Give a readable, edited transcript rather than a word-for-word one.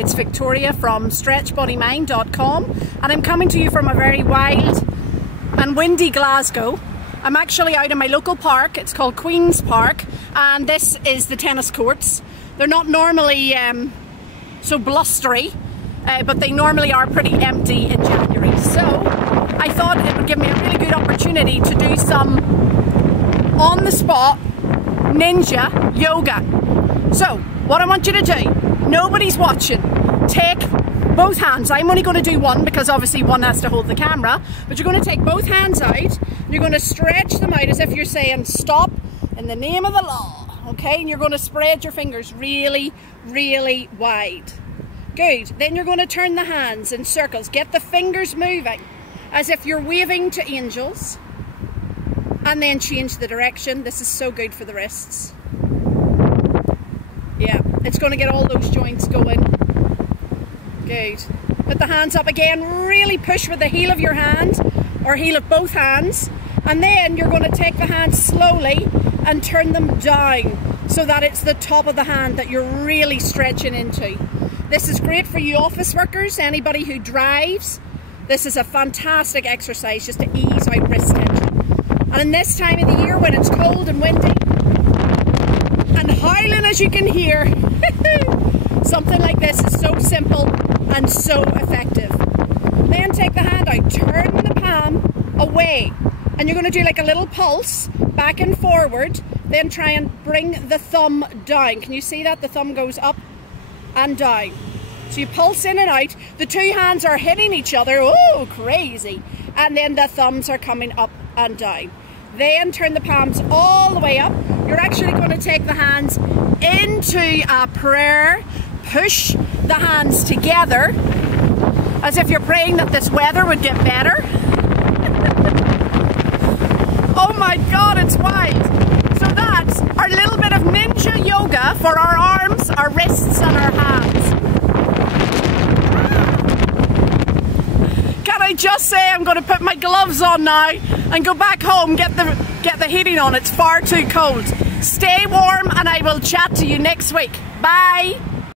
It's Victoria from StretchBodyMind.com, and I'm coming to you from a very wild and windy Glasgow. I'm actually out in my local park. It's called Queen's Park, and this is the tennis courts. They're not normally so blustery, but they normally are pretty empty in January. So I thought it would give me a really good opportunity to do some on-the-spot ninja yoga. So what I want you to do, nobody's watching, take both hands. I'm only going to do one because obviously one has to hold the camera, but you're going to take both hands out, you're going to stretch them out as if you're saying stop in the name of the law, okay? And you're going to spread your fingers really, really wide. Good. Then you're going to turn the hands in circles, get the fingers moving as if you're waving to angels, and then change the direction. This is so good for the wrists. Yeah, it's going to get all those joints going. Good. Put the hands up again, really push with the heel of your hand, or heel of both hands, and then you're going to take the hands slowly and turn them down so that it's the top of the hand that you're really stretching into. This is great for you office workers, anybody who drives. This is a fantastic exercise just to ease out wrist tension. And in this time of the year when it's cold and windy and howling as you can hear, something like this is so simple and so effective. Then take the hand out, turn the palm away, and you're going to do like a little pulse back and forward. Then try and bring the thumb down. Can you see that? The thumb goes up and down. So you pulse in and out. The two hands are hitting each other. Oh, crazy. And then the thumbs are coming up and down. Then turn the palms all the way up. You're actually going to take the hands into a prayer. Push the hands together as if you're praying that this weather would get better. Oh my God, it's wild. So that's our little bit of ninja yoga for our arms, our wrists and our hands. Can I just say I'm going to put my gloves on now and go back home, get the heating on. It's far too cold. Stay warm and I will chat to you next week. Bye.